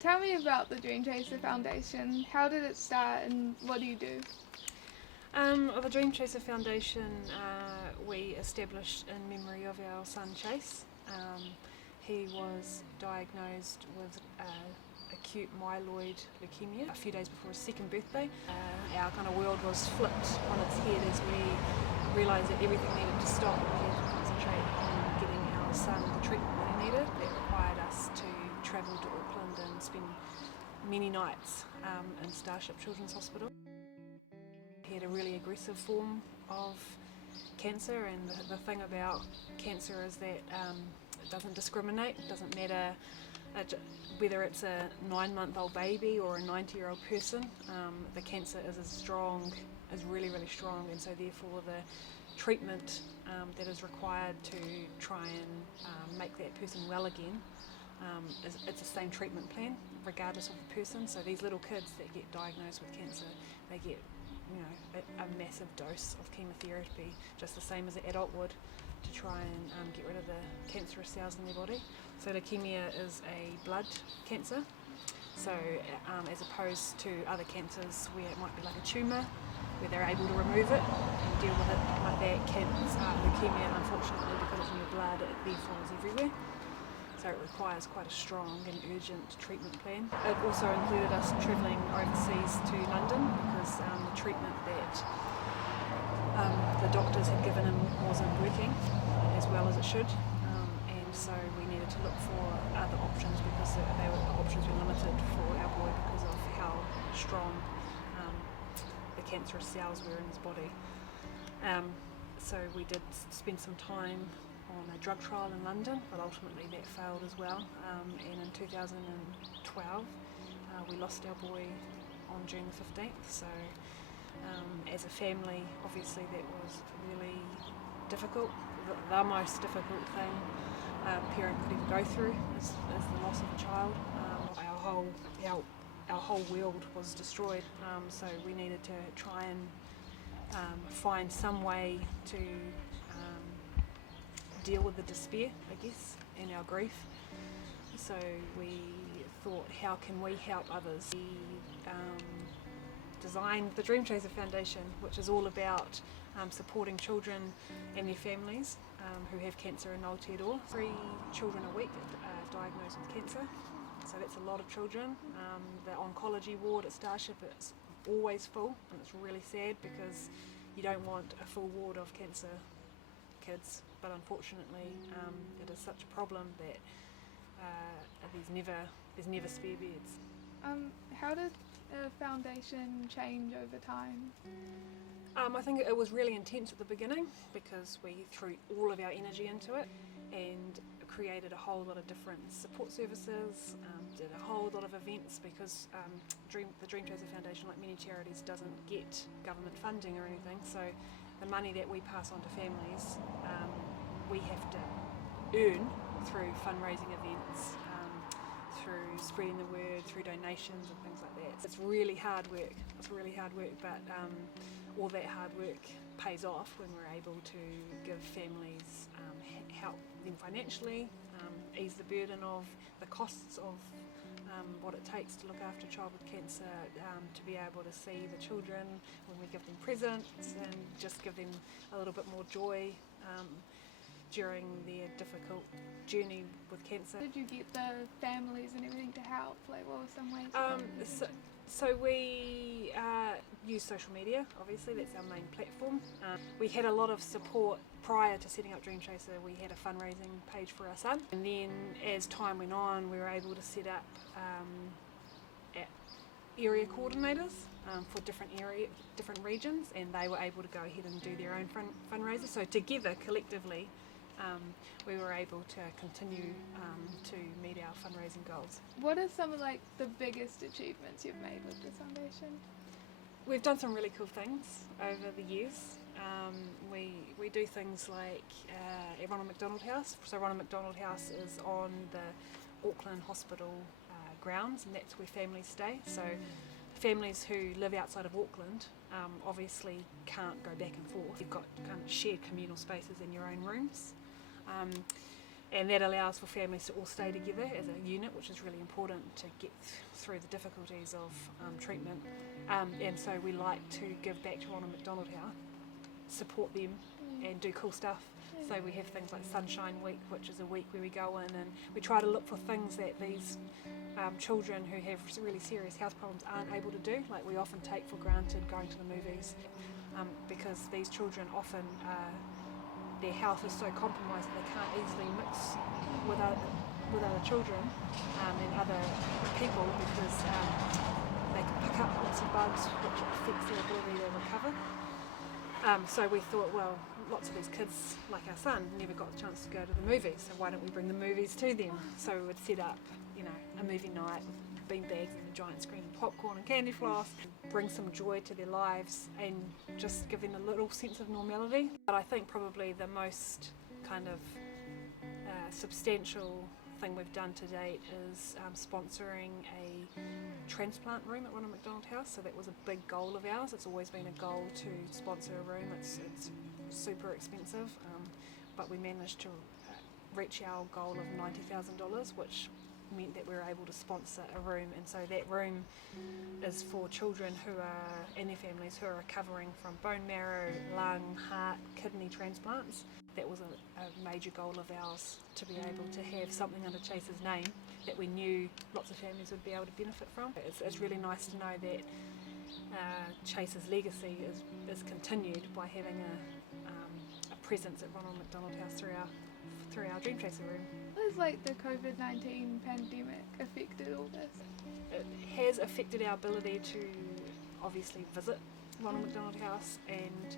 Tell me about the Dream Chaser Foundation. How did it start and what do you do? The Dream Chaser Foundation we established in memory of our son Chase. He was diagnosed with acute myeloid leukemia a few days before his second birthday. Our kind of world was flipped on its head as we realised that everything needed to stop. We had to concentrate on getting our son the treatment that he needed. That required us to travel to Auckland and spend many nights in Starship Children's Hospital. He had a really aggressive form of cancer, and the thing about cancer is that it doesn't discriminate. It doesn't matter whether it's a 9-month-old baby or a 90-year-old person. The cancer is really, really strong, and so therefore the treatment that is required to try and make that person well again it's the same treatment plan regardless of the person. So these little kids that get diagnosed with cancer, they get a massive dose of chemotherapy, just the same as an adult would, to try and get rid of the cancerous cells in their body. So leukemia is a blood cancer, so as opposed to other cancers where it might be like a tumour, where they're able to remove it and deal with it like that, leukemia, unfortunately, because it's in your blood, it therefore is everywhere. So it requires quite a strong and urgent treatment plan. It also included us travelling overseas to London because the treatment that the doctors had given him wasn't working as well as it should, and so we needed to look for other options because the options were limited for our boy because of how strong the cancerous cells were in his body. So we did spend some time on a drug trial in London, but ultimately that failed as well. And in 2012, we lost our boy on June the 15th. So as a family, obviously that was really difficult. The most difficult thing a parent could ever go through is the loss of a child. Our whole world was destroyed. So we needed to try and find some way to deal with the despair, I guess, and our grief. So we thought, how can we help others? We designed the Dream Chaser Foundation, which is all about supporting children and their families who have cancer in Aotearoa. 3 children a week are diagnosed with cancer, so that's a lot of children. The oncology ward at Starship is always full, and it's really sad because you don't want a full ward of cancer kids, but unfortunately it is such a problem that there's never spare beds. How did the foundation change over time? I think it was really intense at the beginning because we threw all of our energy into it and created a whole lot of different support services, did a whole lot of events because the Dream Chaser Foundation, like many charities, doesn't get government funding or anything, so the money that we pass on to families we have to earn through fundraising events, through spreading the word, through donations and things like that. It's really hard work, but all that hard work pays off when we're able to give families help them financially, ease the burden of the costs of what it takes to look after a child with cancer, to be able to see the children when we give them presents and just give them a little bit more joy during their difficult journey with cancer. Did you get the families and everything to help? Like, what were some ways? So we use social media, obviously, that's our main platform. We had a lot of support prior to setting up Dream Chaser. We had a fundraising page for our son, and then as time went on we were able to set up area coordinators for different regions, and they were able to go ahead and do their own fundraisers. So together, collectively, we were able to continue to meet our fundraising goals. What are some of the biggest achievements you've made with this foundation? We've done some really cool things over the years. We do things like at Ronald McDonald House. So Ronald McDonald House is on the Auckland Hospital grounds, and that's where families stay. So families who live outside of Auckland obviously can't go back and forth. You've got kind of shared communal spaces in your own rooms. and that allows for families to all stay together as a unit, which is really important to get through the difficulties of treatment. And so we like to give back to Ronald McDonald House, support them and do cool stuff. So we have things like Sunshine Week, which is a week where we go in and we try to look for things that these children who have really serious health problems aren't able to do. Like we often take for granted going to the movies because these children often, their health is so compromised that they can't easily mix with other children and other people because they can pick up lots of bugs which affects their ability to recover. So we thought, well, lots of these kids, like our son, never got the chance to go to the movies, so why don't we bring the movies to them? So we would set up, a movie night with beanbags and a giant screen and popcorn and candy floss, bring some joy to their lives and just give them a little sense of normality. But I think probably the most kind of substantial thing we've done to date is sponsoring a transplant room at Ronald McDonald House. So that was a big goal of ours. It's always been a goal to sponsor a room. It's super expensive, but we managed to reach our goal of $90,000, which meant that we were able to sponsor a room. And so that room is for children who are, and their families, who are recovering from bone marrow, lung, heart, kidney transplants. That was a major goal of ours, to be able to have something under Chase's name that we knew lots of families would be able to benefit from. It's really nice to know that Chase's legacy is continued by having a presence at Ronald McDonald House through our Dream Chaser room. How has the COVID-19 pandemic affected all this? It has affected our ability to obviously visit Ronald McDonald House and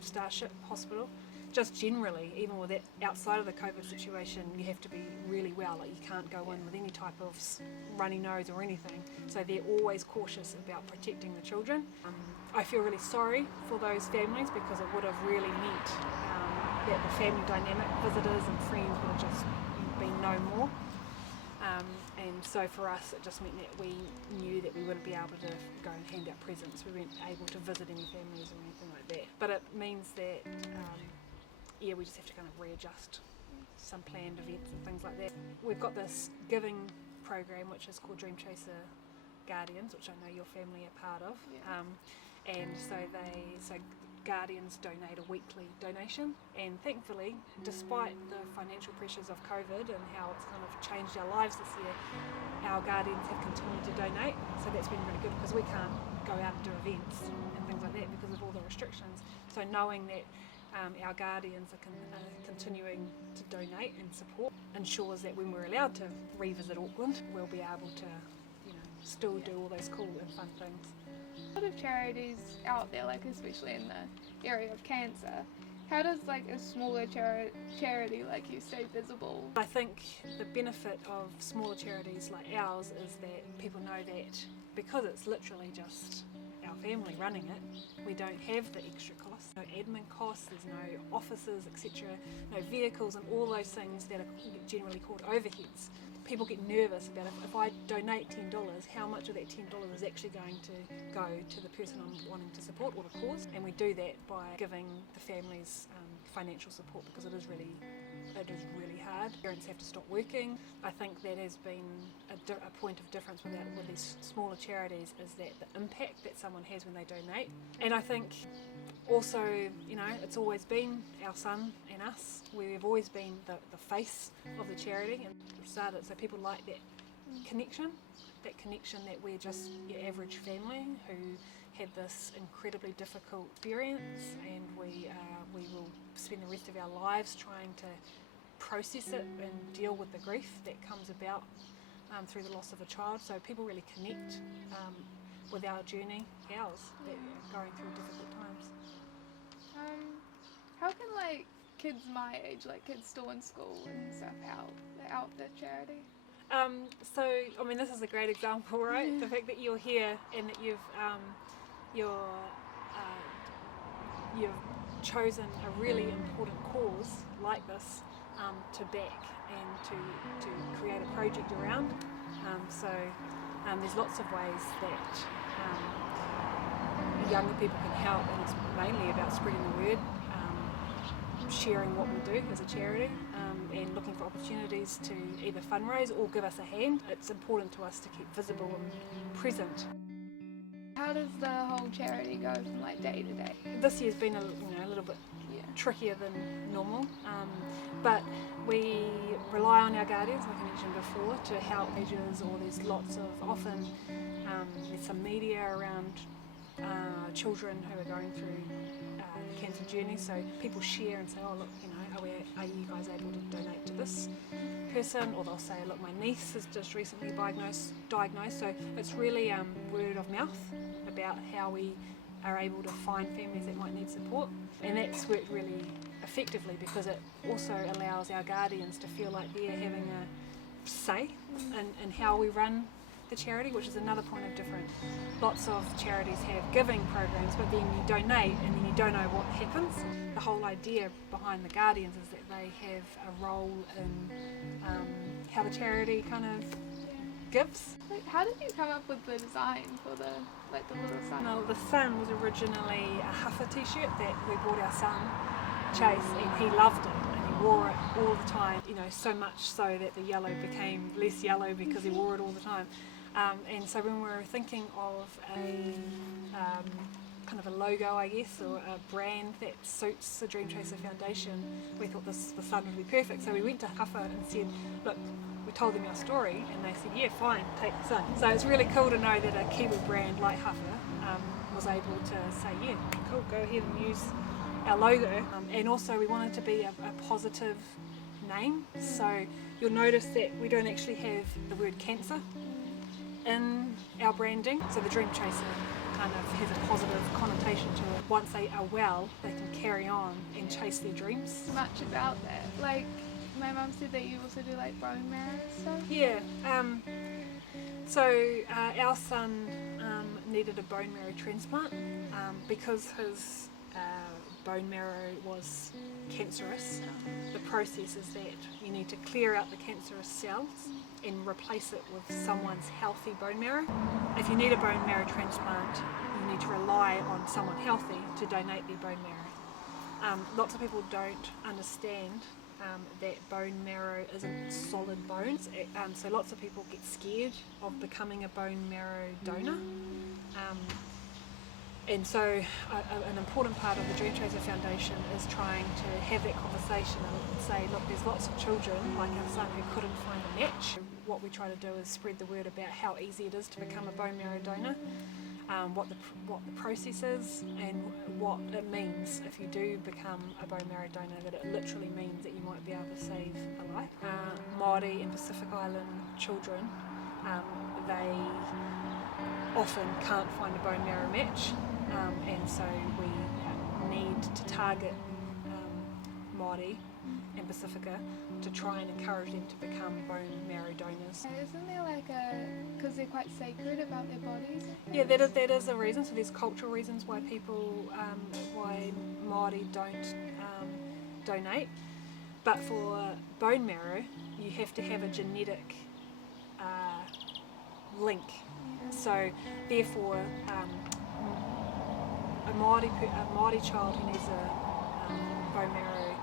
Starship Hospital. Just generally, even with that, outside of the COVID situation, you have to be really well. Like you can't go in with any type of runny nose or anything. So they're always cautious about protecting the children. I feel really sorry for those families because it would have really meant that the family dynamic, visitors and friends would have just been no more. And so for us, it just meant that we knew that we wouldn't be able to go and hand out presents. We weren't able to visit any families or anything like that. But it means that we just have to kind of readjust some planned events and things like that. We've got this giving program which is called Dream Chaser Guardians, which I know your family are part of. And so Guardians donate a weekly donation, and thankfully, despite the financial pressures of COVID and how it's kind of changed our lives this year, our Guardians have continued to donate. So that's been really good because we can't go out and do events and things like that because of all the restrictions. So knowing that our Guardians are continuing to donate and support ensures that when we're allowed to revisit Auckland, we'll be able to still do all those cool and fun things. A lot of charities out there, especially in the area of cancer. How does a smaller charity like you stay visible? I think the benefit of smaller charities like ours is that people know that because it's literally just our family running it, we don't have the extra costs. No admin costs, there's no offices, etc., no vehicles and all those things that are generally called overheads. People get nervous about if I donate $10, how much of that $10 is actually going to go to the person I'm wanting to support or the cause. And we do that by giving the families financial support because it is really hard. Parents have to stop working. I think that has been a point of difference with these smaller charities is that the impact that someone has when they donate. And I think also, it's always been our son and us. We've always been the face of the charity and started. So people like that connection that we're just your average family who had this incredibly difficult experience, and we will spend the rest of our lives trying to process it and deal with the grief that comes about through the loss of a child. So people really connect with our journey, ours, that are going through difficult times. How can kids my age, kids still in school and stuff, help the charity? This is a great example, right? The fact that you're here and that you've chosen a really important cause like this to back and to create a project around. There's lots of ways that younger people can help, and it's mainly about spreading the word. sharing what we do as a charity and looking for opportunities to either fundraise or give us a hand. It's important to us to keep visible and present. How does the whole charity go from like day to day? This year's been a little bit trickier than normal, but we rely on our guardians, like I mentioned before, to help pages, or there's lots of, often there's some media around children who are going through the cancer journey, so people share and say, oh look, are you guys able to donate to this person? Or they'll say, look, my niece is just recently diagnosed, so it's really word of mouth about how we are able to find families that might need support, and that's worked really effectively because it also allows our guardians to feel like they're having a say in how we run the charity, which is another point of difference. Lots of charities have giving programs, but then you donate and then you don't know what happens. The whole idea behind the guardians is that they have a role in how the charity kind of gives. How did you come up with the design for the little sun? Well, the sun was originally a Huffer t-shirt that we bought our son Chase, and he loved it and he wore it all the time, so much so that the yellow became less yellow because he wore it all the time. And so when we were thinking of a kind of a logo, I guess, or a brand that suits the Dream Chaser Foundation, we thought the sun would be perfect. So we went to Huffer and said, look, we told them our story, and they said, yeah, fine, take the sun. So it's really cool to know that a Kiwi brand like Huffer was able to say, yeah, cool, go ahead and use our logo. And also we wanted to be a positive name, so you'll notice that we don't actually have the word cancer in our branding, so the Dream Chaser kind of has a positive connotation to it. Once they are well, they can carry on and chase their dreams. Much about that. Like, my mum said that you also do like bone marrow stuff. Yeah. So our son needed a bone marrow transplant because his bone marrow was cancerous. The process is that you need to clear out the cancerous cells and replace it with someone's healthy bone marrow. If you need a bone marrow transplant, you need to rely on someone healthy to donate their bone marrow. Lots of people don't understand that bone marrow isn't solid bones, so lots of people get scared of becoming a bone marrow donor. And so an important part of the Dream Chaser Foundation is trying to have that conversation and say, look, there's lots of children like our son who couldn't find a match. What we try to do is spread the word about how easy it is to become a bone marrow donor, what the process is, and what it means if you do become a bone marrow donor, that it literally means that you might be able to save a life. Māori and Pacific Island children, they often can't find a bone marrow match, and so we need to target Māori and Pacifica to try and encourage them to become bone marrow donors. Isn't there like because they're quite sacred about their bodies? Yeah, that is a reason. So there's cultural reasons why people, why Māori don't donate. But for bone marrow, you have to have a genetic link. So therefore, a Māori child who needs a bone marrow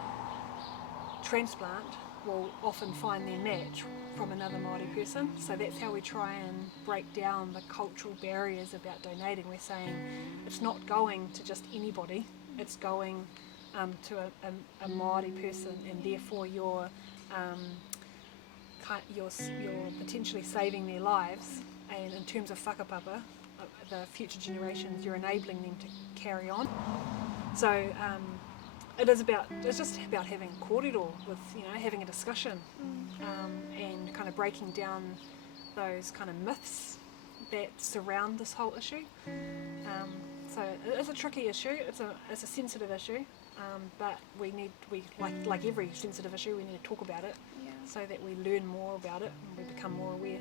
transplant will often find their match from another Māori person. So that's how we try and break down the cultural barriers about donating. We're saying it's not going to just anybody, it's going to a Māori person, and therefore you're potentially saving their lives, and in terms of whakapapa, the future generations, you're enabling them to carry on. So it's just about having a kōrero with, having a discussion, and kind of breaking down those kind of myths that surround this whole issue. So it is a tricky issue. It's a sensitive issue, but we like every sensitive issue, we need to talk about it, so that we learn more about it and we become more aware.